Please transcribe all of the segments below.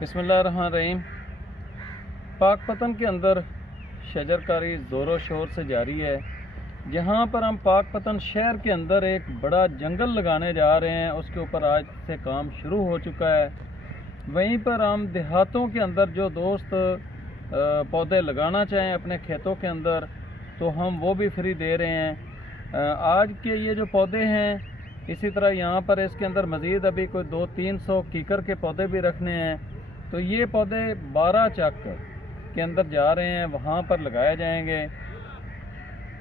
बिस्मिल्लाहिर्रहमानिर्रहीम। पाकपतन के अंदर शजरकारी ज़ोरों शोर से जारी है। जहाँ पर हम पाकपतन शहर के अंदर एक बड़ा जंगल लगाने जा रहे हैं, उसके ऊपर आज से काम शुरू हो चुका है। वहीं पर हम देहातों के अंदर जो दोस्त पौधे लगाना चाहें अपने खेतों के अंदर, तो हम वो भी फ्री दे रहे हैं। आज के ये जो पौधे हैं, इसी तरह यहाँ पर इसके अंदर मज़ीद अभी कोई 200-300 कीकर के पौधे भी रखने हैं। तो ये पौधे 12 चक के अंदर जा रहे हैं, वहाँ पर लगाए जाएंगे।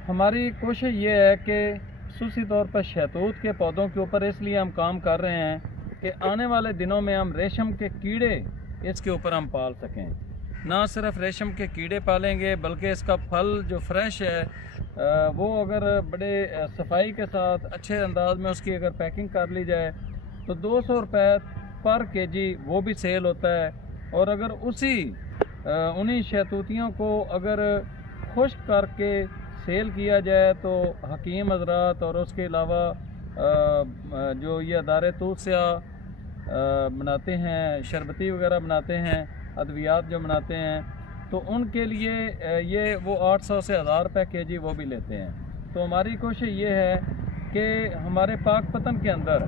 हमारी कोशिश ये है कि खुसूसी तौर पर शहतूत के पौधों के ऊपर इसलिए हम काम कर रहे हैं कि आने वाले दिनों में हम रेशम के कीड़े इसके ऊपर हम पाल सकें। ना सिर्फ रेशम के कीड़े पालेंगे, बल्कि इसका फल जो फ्रेश है वो अगर बड़े सफाई के साथ अच्छे अंदाज में उसकी अगर पैकिंग कर ली जाए तो 200 रुपये पर केजी वो भी सेल होता है। और अगर उन्हीं शहतूतियों को अगर खुश्क करके सेल किया जाए तो हकीम हजरात और उसके अलावा जो ये अदारे तूसिया बनाते हैं, शरबती वगैरह बनाते हैं, अद्वियात जो बनाते हैं, तो उनके लिए ये वो 800 से 1000 रुपये केजी वो भी लेते हैं। तो हमारी कोशिश ये है कि हमारे पाकपतन के अंदर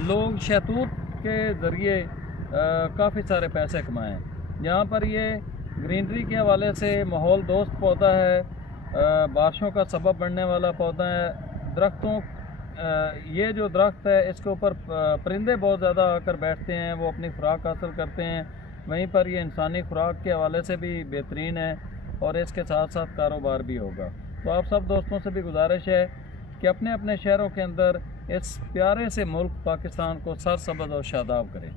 लोग शहतूत के ज़रिए काफ़ी सारे पैसे कमाएं। यहाँ पर ये ग्रीनरी के हवाले से माहौल दोस्त पौधा है, बारिशों का सबब बनने वाला पौधा है। दरख्तों ये जो दरख्त है इसके ऊपर परिंदे बहुत ज़्यादा आकर बैठते हैं, वो अपनी खुराक हासिल करते हैं। वहीं पर ये इंसानी खुराक के हवाले से भी बेहतरीन है और इसके साथ साथ कारोबार भी होगा। तो आप सब दोस्तों से भी गुजारिश है कि अपने अपने शहरों के अंदर इस प्यारे से मुल्क पाकिस्तान को सरसब्ज़ और शादाब करें।